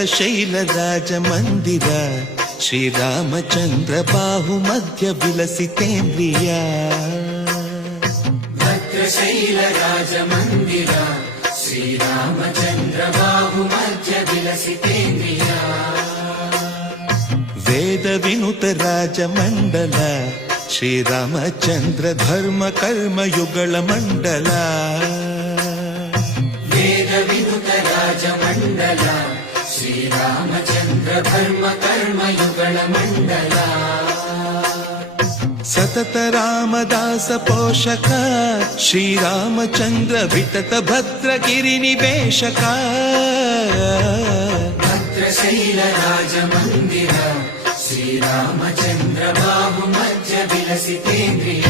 ಭದ್ರಶೈಲ ರಾಜ ಮಂದಿರ ಶ್ರೀರಾಮಚಂದ್ರ ಬಾಹು ಮಧ್ಯ ವಿಲಸಿತೇಂದ್ರಿಯ ಭದ್ರಶೈಲ ರಾಜ ಮಂದಿರ ಶ್ರೀರಾಮಚಂದ್ರ ಬಾಹು ಮಧ್ಯ ವಿಲಸಿತೇಂದ್ರಿಯ ವೇದ ವಿನುತ ರಾಜ ಮಂಡಲ ಶ್ರೀರಾಮಚಂದ್ರ ಧರ್ಮ ಕರ್ಮ ಯುಗಳ ಮಂಡಲ ವೇದ ವಿನುತ ರಾಜ ಮಂಡಲ ಶ್ರೀರಾಮಚಂದ್ರ ಧರ್ಮ ಕರ್ಮ ಯುಗಳ ಮಂಡಲ ಸತತ ರಾಮದಾಸ ಪೋಷಕ ಶ್ರೀರಾಮಚಂದ್ರ ವಿತತ ಭದ್ರಗಿರಿ ನಿವೇಶಕ ಭದ್ರಶೈಲ ರಾಜ ಮಂದಿರ ಶ್ರೀರಾಮಚಂದ್ರ ಬಾಹು ಮಧ್ಯ ವಿಲಸಿತೇಂದ್ರಿಯ